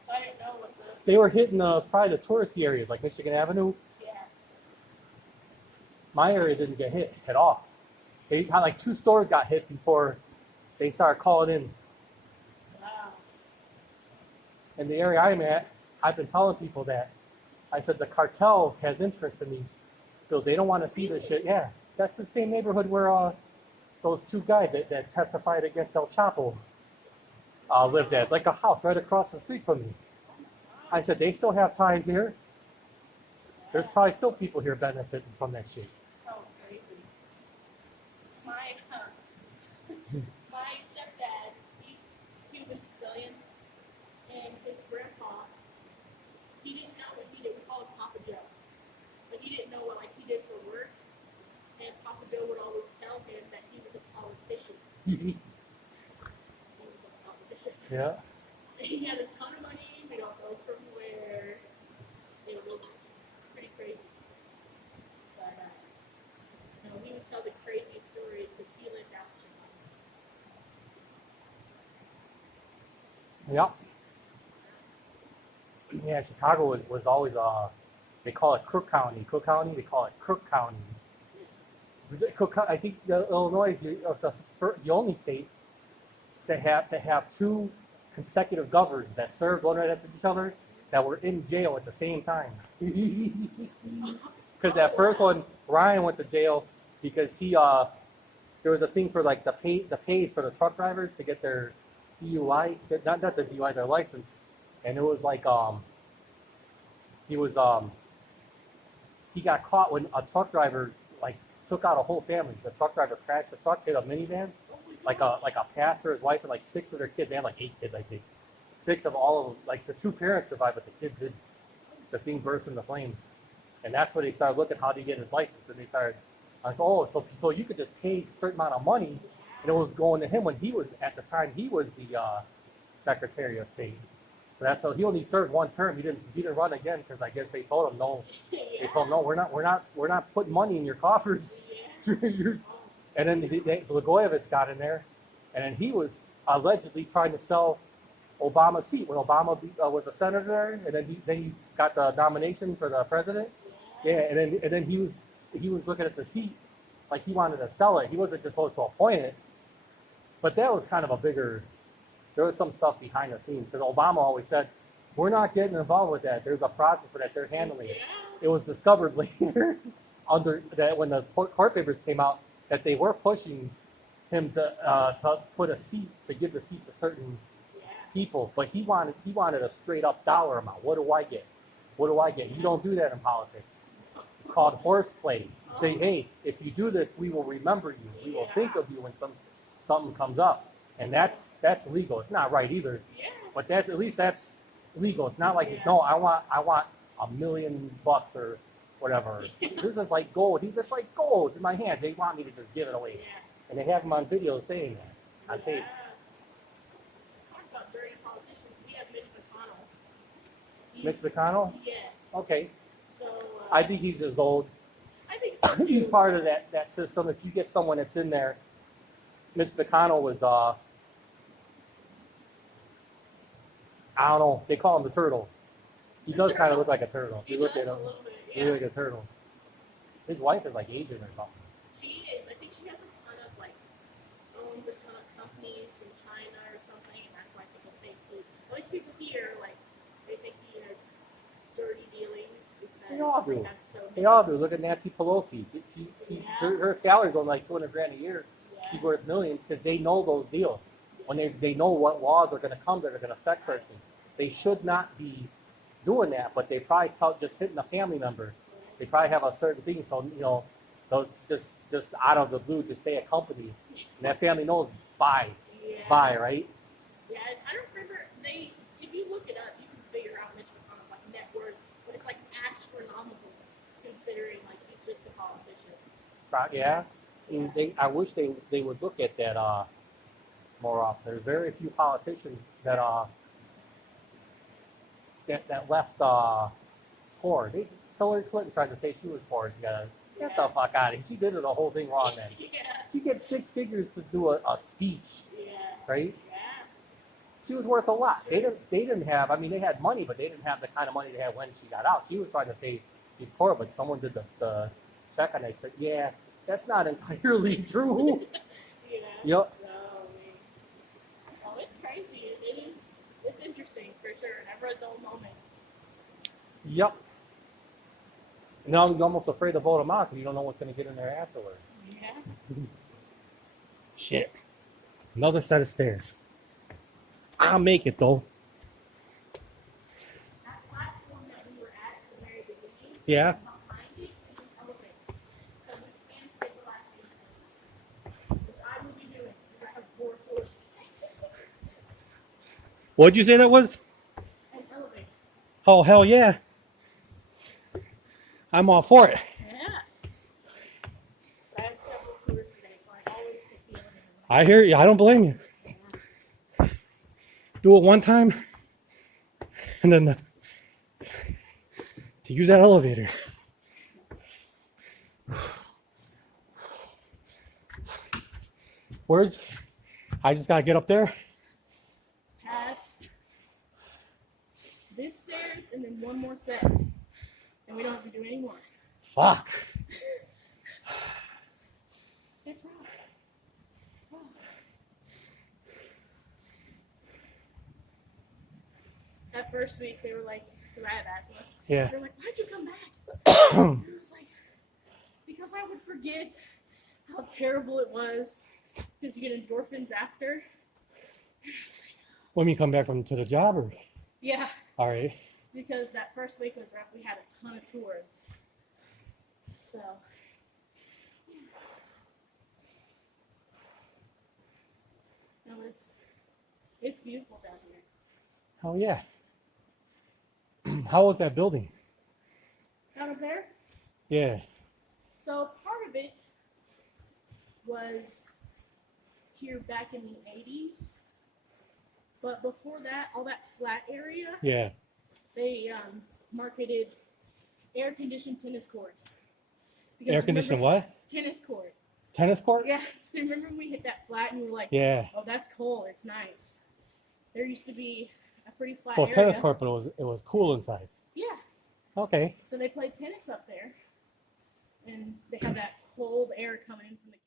So I didn't know what the. They were hitting probably the touristy areas like Michigan Avenue. Yeah. My area didn't get hit at all. They had like 2 stores got hit before they started calling in. Wow. In the area I'm at, I've been telling people that. I said the cartel has interest in these bills. They don't want to see this shit. Yeah, that's the same neighborhood where those 2 guys that testified against El Chapo lived at. Like a house right across the street from me. I said they still have ties here. There's probably still people here benefiting from that shit. So crazy. He was a politician. Yeah. He had a ton of money. We don't know from where. It was pretty crazy. But he would tell the craziest stories because he lived out in Chicago. Yeah. Yeah, Chicago was always they call it Cook County. Cook County, they call it Crook County. I think Illinois is the only state to have two consecutive governors that served one right after each other that were in jail at the same time. Because that first one, Ryan went to jail because there was a thing for like the pays for the truck drivers to get their DUI, not the DUI, their license, and it was like he got caught when a truck driver like took out a whole family. The truck driver crashed the truck, hit a minivan, like a pastor, his wife, and like 6 of their kids. They had like 8 kids, I think. 6 of all of them, like the 2 parents survived, but the kids did. The thing burst into flames, and that's when they started looking how do you get his license, and they started like, oh, so you could just pay a certain amount of money, and it was going to him when he was at the time he was the Secretary of State. So that's how he only served 1 term. He didn't run again because I guess they told him no. They told him no, we're not putting money in your coffers. And then Blagojevich got in there, and then he was allegedly trying to sell Obama's seat when Obama was a senator, and then he got the nomination for the president. Yeah, and then he was looking at the seat like he wanted to sell it. He wasn't just supposed to appoint it, but that was kind of a bigger. There was some stuff behind the scenes because Obama always said, "We're not getting involved with that. There's a process for that. They're handling it." It was discovered later, under that when the court papers came out, that they were pushing him to put a seat, to give the seat to certain people, but he wanted a straight up dollar amount. What do I get? What do I get? You don't do that in politics. It's called horseplay. You say, hey, if you do this, we will remember you. We will think of you when something comes up. And that's legal. It's not right either. But at least that's legal. It's not like it's no, I want $1 million or whatever. This is like gold. He's just like gold in my hands. They want me to just give it away. And they have him on video saying that. On tape. Talk about dirty politicians. We have Mitch McConnell. Mitch McConnell? Yes. Okay. So I think he's just gold. I think so too. He's part of that system. If you get someone that's in there, Mitch McConnell was I don't know. They call him the turtle. He does kind of look like a turtle. If you look at him, he looks like a turtle. His wife is like Asian or something. She is. I think she has a ton of owns a ton of companies in China or something, and that's why people think at least people here they think he has dirty dealings because They all do. have so many. They all do. Look at Nancy Pelosi. Her salary's only like $200,000 a year. She's worth millions because they know those deals. When they know what laws are going to come that are going to affect certain things. They should not be doing that, but they probably just hitting a family member. They probably have a certain thing, so those just out of the blue, just say a company, and that family knows buy, right? Yeah, I don't remember if you look it up, you can figure out Mitch McConnell's net worth, but it's astronomical considering he's just a politician. Yeah, and I wish they would look at that more often. There's very few politicians that left poor. Hillary Clinton tried to say she was poor. She got get the fuck out of here. She did the whole thing wrong then. She gets 6 figures to do a speech, right? She was worth a lot. They didn't have. I mean, they had money, but they didn't have the kind of money they had when she got out. She was trying to say she's poor, but someone did the check and they said, yeah, that's not entirely true. Yep. It's crazy. It's interesting for sure. Never a dull moment. Yep. Now you're almost afraid to vote them out because you don't know what's going to get in there afterwards. Yeah. Shit. Another set of stairs. I'll make it though. That platform that we were at the very beginning, Yeah. behind it is an elevator. So we can stabilize things, which I will be doing because I have 4 floors today. What'd you say that was? An elevator. Oh, hell yeah. I'm all for it. Yeah. I have several floors today, so I always take the elevator. I hear you. I don't blame you. Do it one time, and then to use that elevator. I just gotta get up there. Past this stairs and then one more set. And we don't have to do any more. Fuck. It's rough. Oh. That first week, they were like, because I had asthma. Yeah. They were like, why'd you come back? And I was like, because I would forget how terrible it was. Because you get endorphins after. When you come back to the job, or? Yeah. All right. Because that first week was rough. We had a ton of tours. So. No, it's beautiful down here. Oh yeah. How old's that building? Down up there? Yeah. So part of it was here back in the 80s. But before that, all that flat area, Yeah. they marketed air-conditioned tennis courts. Air conditioned what? Tennis court. Tennis court? Yeah. So remember when we hit that flat and we were like, Yeah. oh, that's cold. It's nice. There used to be a pretty flat So a area. tennis court, but it was cool inside. Yeah. Okay. So they played tennis up there. And they have that cold air coming in from the